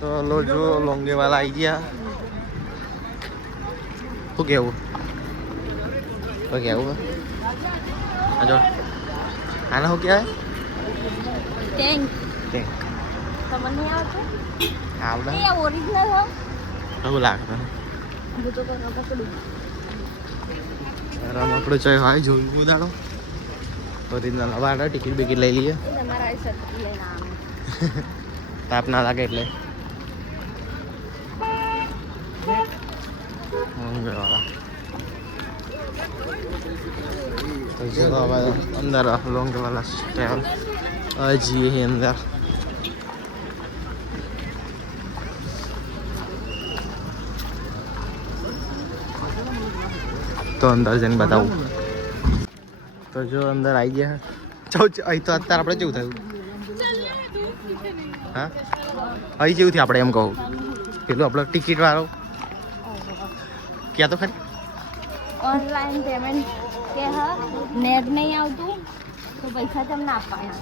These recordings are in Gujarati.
તો લો જો લોંગે વાળા આવી ગયા. શું કેવું શું કેવું જો આને શું કહેવાય? ટેન્ક. ટેન્ક તમને નહીં આવતું? આવડે એ ઓરિજિનલ હો. એવું લાગે તને? હું તો કોઈ પકડું. આપણે ચાય હોય જોયું ઉદાડો ઓરિજિનલ. હવે આડે ટિકિટ બિકિટ લઈ લઈએ. એટલે મારા છત્રી લઈને આવે. તાપ ના લાગે એટલે. अंदर लोंग वाला स्टैंड जी है अंदर. तो अंदर जन बताऊँ तो जो अंदर आई गया અહીં તો અત્યારે આપણે કેવું થયું? હા અહીં જેવું થયું આપણે એમ કહું. પેલું આપણો ટિકિટ વાળો ક્યાં તો ખરી ઓનલાઈન પેમેન્ટ કે હા નેટ નહીં આવતું તો પૈસા તમને આપવાના.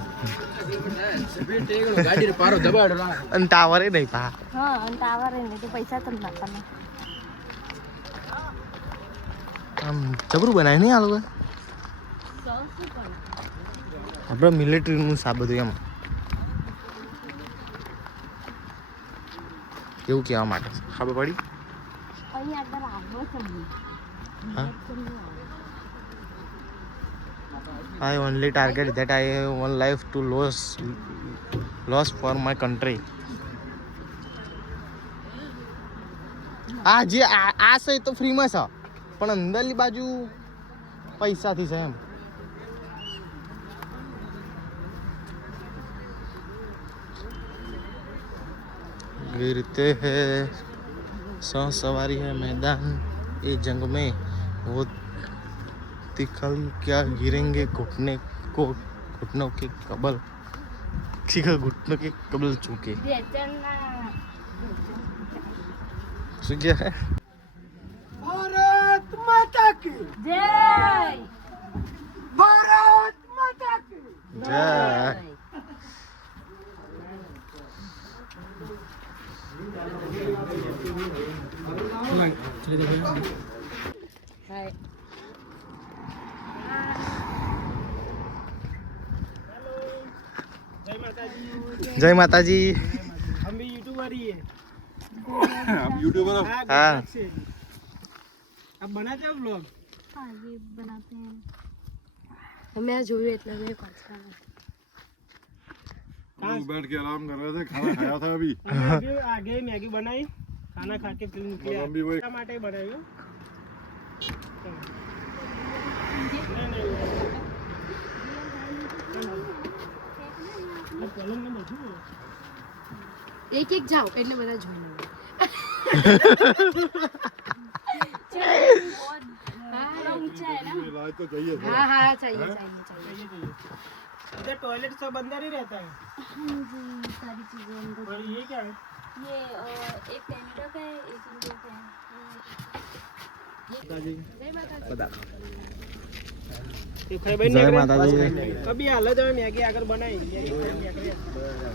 અને ટાવર એ નહીં પા. હા અને ટાવર નહીં તો પૈસા તમને આપવાના. આમ ચબરું બનાવી નહીં આ લોકો આપણે મિલિટરીનું સા બધું એમ એવું કહેવા માટે ખબર પડી. અહીં આગળ આવો છે. હા I only target that I have one life to loss for my country. આ જે આ છે તો ફ્રીમાં છે પણ અંદરની બાજુ પૈસાથી છે એમ. गिरते हैं सौ सवारी है मैदान ये जंग में वो तिखल क्या गिरेंगे घुटनों के कबल घुटनों के कबल चूके. શું છે? भारत माता की જય. भारत माता की જય. હાય. જય માતાજી. हम भी यूट्यूबर ही है. हम यूट्यूबर हाँ. अब बनाते हो ब्लॉग? हाँ ये बनाते हैं. मैं જોયું એટલે મેં પાછા बैठ के आराम कर रहे थे, खाना खाया था अभी. आगे मैगी बनाई, खाना खा के फिर निकले. हम भी वही टमाटर बनाई हो. એક એક જાઓ એટલે બધા જોઈ લે. थोड़ा ऊंचा है ना. इलाज तो चाहिए था. हाँ हाँ चाहिए चाहिए चाहिए. इधर टॉयलेट सब अंदर ही रहता है. हाँ जी सारी चीजें अंदर. और ये क्या है? ये एक कैनेडा का है एक इंडिया का है. जय माता दी. ये खाई भाई જય नहीं માતાજી. कभी हालत है मैगी अगर बनाई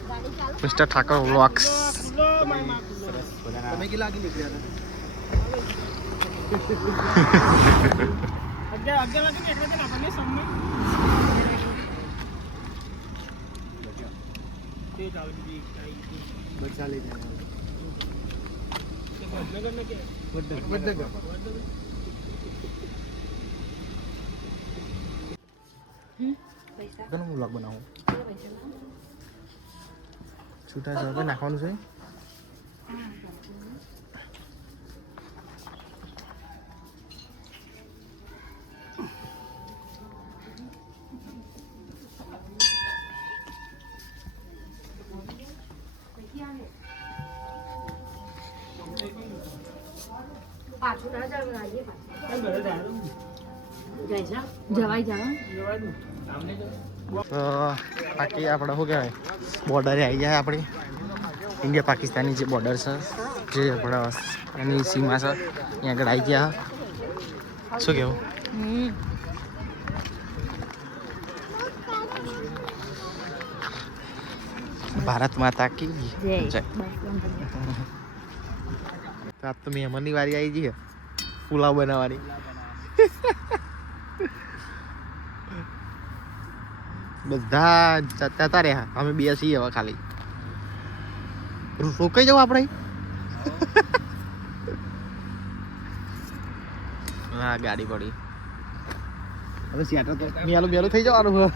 गाड़ी चालू. Mister Thakor vlogs. તમે કેટલા આગે નીકળ્યા હતા? 11 વાગે નીકળ્યા હતા આપણને સમય. તે ચાલ બીજી કાઈ બચા લઈ જાય. વડનગર ને કે વડનગર. પૈસા કોનો વ્લોગ બનાવું? પૈસા છૂટા છવાય નાખવાનું છે. પાછું ના જવાનું આવીએ પાછું. જવાય જાવ. તો બાકી આપણે શું કહેવાય બોર્ડરે આવી જાય આપણી ઇન્ડિયા પાકિસ્તાનની જે બોર્ડર છે જે આપણા એની સીમા છે ત્યાં આગળ આવી ગયા. શું કહેવું? ભારત માતા કી જય જય. બસ એમ જ. તો આજ તો મહેમાનની વારી આવી ગઈ છે પુલાવ બનાવવાની. બધા જતા રહ્યા, અમે બે છીએ હવે ખાલી. રોકાઈ જાવ આપણે. હા ગાડી પડી હવે સિયાટર તો મેલું મેલું થઈ જવાનું.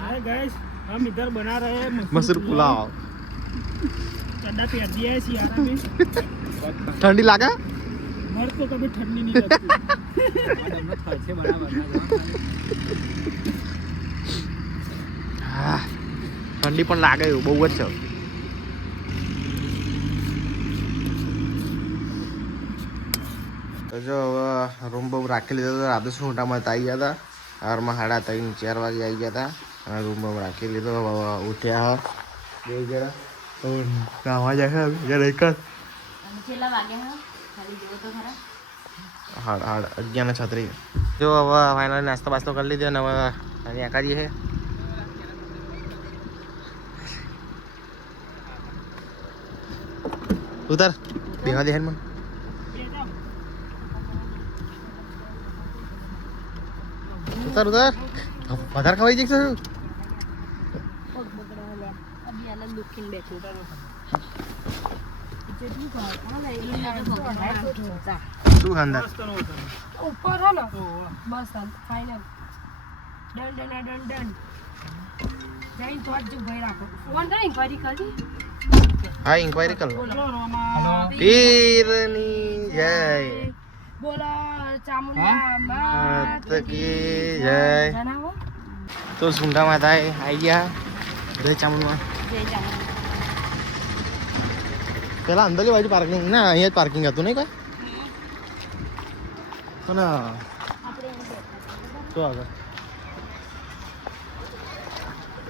हाय गाइस, हम इधर बना रहे हैं मसूर पुलाव. चड्डा पहन दिया है सियारा में। ठंडी लागे? मर्द को कभी ठंडी नहीं लगती। હા ઠંડી પણ લાગે એવું બહુ જ છે. તો જો હવે રૂમ બહુ રાખી લીધો હતો. રાતે મોટામાં આવી ગયા હતા. સવારમાં 3:30 4 વાગે આવી ગયા હતા અને રૂમ બહુ રાખી લીધો. હવે ઉઠ્યા બે જણા નાવા જાય છે. અને છેલ્લા વાગ્યા હા ખાલી જુઓ તો ખરા. 11:36. જો હવે ફાઇનલ નાસ્તો બાસ્તો કરી લીધો અને હવે અહીંયા કરીએ છે. ઉતાર બેવા દે મને. ઉતાર ઉતાર વધારે ખવાઈ જશે. પગ બગડવા લે અભી અલગ દુખીને બેઠું જેટલું ખાવ હા લે ઈ ના તો પગ શું ખાંદા ઉપર હો ને બસ final done done done done જઈ તો જ ભાઈ રાખો ફોન કરી ઇન્ક્વાયરી કરી. હા ઇન્ક્વાયરી કર લો. बोलो रोमा। પીરની જય બોલો ચામુંડા માત કી જય. જણાવો તો સુંઢા માતા આવી ગયા જય ચામુંડમાં. જય ચામુંડા. પેલા અંદરની બાજુ પાર્કિંગ ના અહીંયા જ પાર્કિંગ હતું નહીં કોઈ અને શું આગળ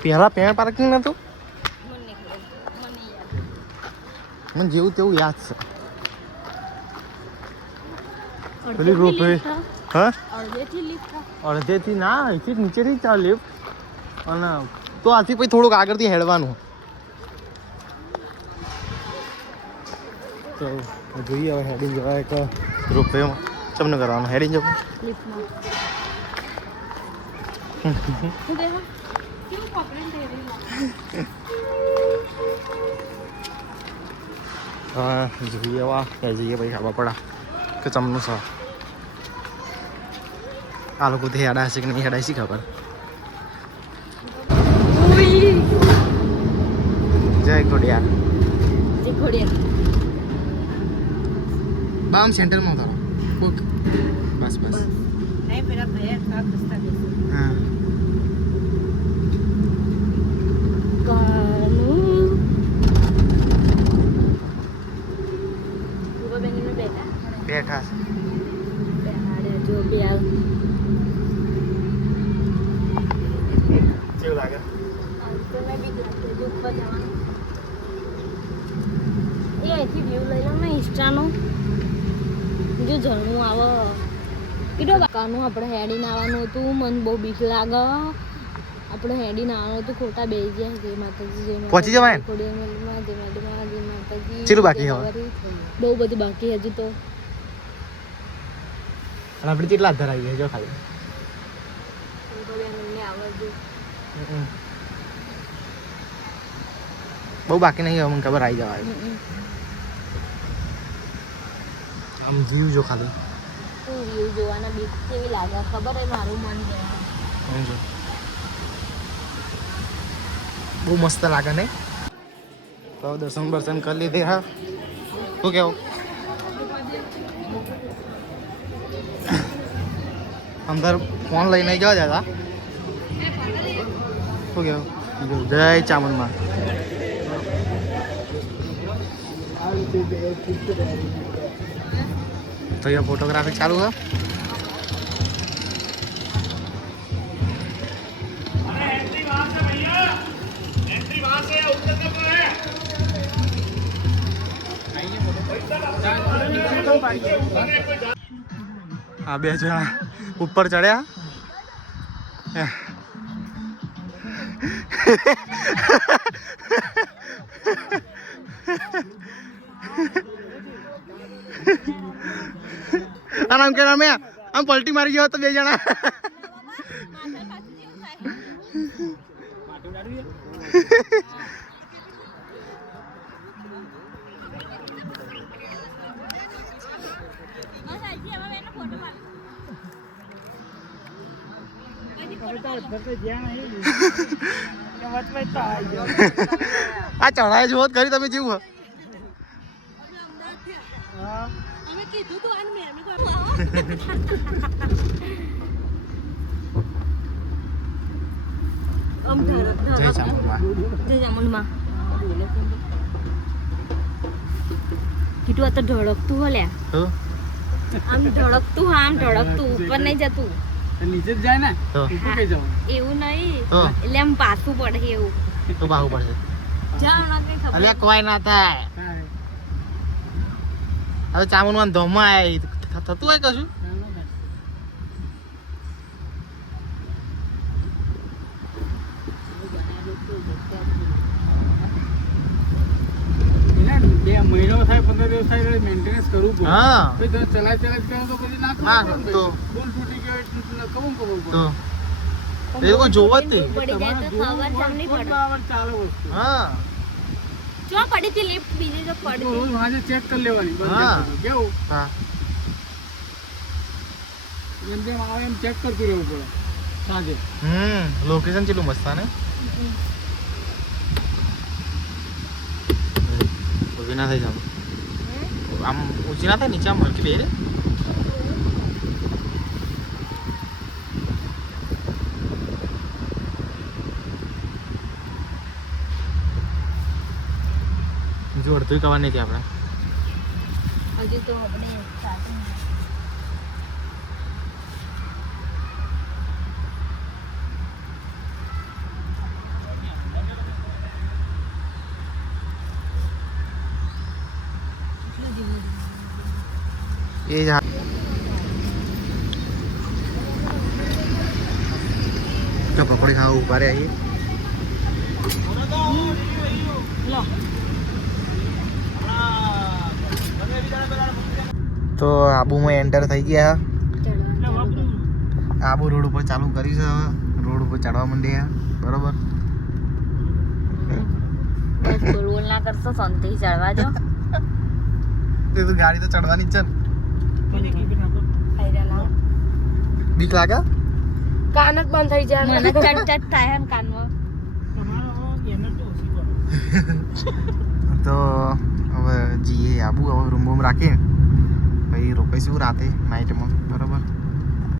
પહેલા પેણ પાર્કિંગ નતું. મને ખબર મને યાદ મને જેવું તેવું યાદ છે. પેલી રોપે હા અડધેથી લિફ્ટ અડધેથી ના અહીંથી નીચેથી જ ચાલે લિફ્ટ અને તો આથી પછી થોડુંક આગળથી હેડવાનું. તો જોઈએ હવે હેડિંગ જવાય એક રોપવેમાં તમને કરવાનું હેડિંગ જવું. લિફ્ટમાં શું દેવા કેવું પકડીને થઈ રહ્યું. હા જોઈએ વા ત્યાં જઈએ પછી ખાવા પડા કે ચમનું છે. આ લોકો તો હેડા હશે કે નહીં હેડાય શી ખબર. જય ખોડિયાર. જે ખોડિયા બામ સેન્ટરમાં ઉતારો ઓકે બસ બસ નહીં પેલા ભૈયા ખરાબ રસ્તા દેશે હા કાનું ઉભા બેનીને બેઠા બેઠા છે. બેહાડે જો બી આવ કેવું લાગે તો મેં બી જો ઉપર જવાનું એ અહીંથી વ્યૂ લઈ લઉં ને ઇન્સ્ટાનો જો ઝરણું આવે કીધો કાનું આપણે હેડીને આવવાનું હતું. મને બહુ બીક લાગે આપણે હેડીને આવવાનું હતું ખોટા બેસી ગયા. જય માતાજી જય માતાજી. પહોંચી જવાય ને? ખોડિયારમાં જય માતાજી જય માતાજી. ચેટલું બાકી હવે? બહુ બધું બાકી હજુ તો અને આપણે કેટલા અધર આવી ગયા જો ખાલી ખોડિયામને આવડતું બહુ બાકી નહીં હવે મને ખબર આવી જવાય. આમ જીવ જો ખાલી શું વ્યૂ જોવાના બીક કેવી લાગે ખબર હોય મારું મન જાય. સમજો બહુ મસ્ત લાગે ને. તો દર્શન બર્શન કરી લીધે હા શું કેવું અંદર ફોન લઈને જવા જતા શું કેવું જય ચામુંડમાં. તો ये फोटोग्राफी चालू है. આ બે જણા ઉપર ચડ્યા આમ કે અમે આમ પલટી મારી ગયો તો બે જણા આ ચઢાય જો કરી તમે જેવું જય ચામુંડમાં કીધું આ તો ઢળકતું હલે આમ ઢળકતું હા આમ ઢળકતું ઉપર નહીં જતું નીચે જ જાય ને તો ઉપર કઈ જવાનું એવું નહીં તો એટલે આમ પાછું પડે એવું તો ભાગવું પડશે જાણ ના કઈ ખબર અલ્યા કોઈ ના થાય હવે ચામુંડમાં ધોમાં થતું હોય કશું બે મહિનો થાય 15 દિવસ થાય એટલે મેન્ટેનન્સ કરવું પડે હા પછી તમે ચલાય કરો તો પછી ના હા, કરવું તો. બોલ તૂટી ગયો એટલે કવું કરવું તો પડે એ લોકો જોવો જ તે પડી જાય તો ખબર જમ નહીં પડે બરાબર ચાલે વસ્તુ હા જો પડી હતી લિફ્ટ બીજી જો તો પડી રોજ વાંચે ચેક કરી લેવાની બંધ હા. કરી કેવું હા જેમ જેમ આવે એમ ચેક કરતું રહેવું પડે સાંજે લોકેશન કેટલું મસ્ત ને ઊભી ના થઈ જાવ આમ ઊંચી ના થાય નીચે આમ હલકી બે રે જો અડધું કવા નહીં આપણે હજુ તો આપણે starting એ જ તો પકોડી ખાવા ઉભા રહ્યા છીએ લો તો આબુમાં એન્ટર થઈ ગયા ચડવા આબુ રોડ ઉપર ચાલુ કરી છે હવે રોડ ઉપર ચડવા માંડ્યા બરોબર બસ બોલવોલ ના કરશો શાંતિ ચડવા જો તે તો ગાડી તો ચડવાની જ છે ને ખાઈ લાવ બીક લાગે કાન જ બંધ થઈ જાય મને ચટ થાય ને કાનમાં તો હવે જઈએ આબુ હવે રૂમ બૂમ રાખીએ પછી રોકાઈશું રાતે નાઇટમાં બરોબર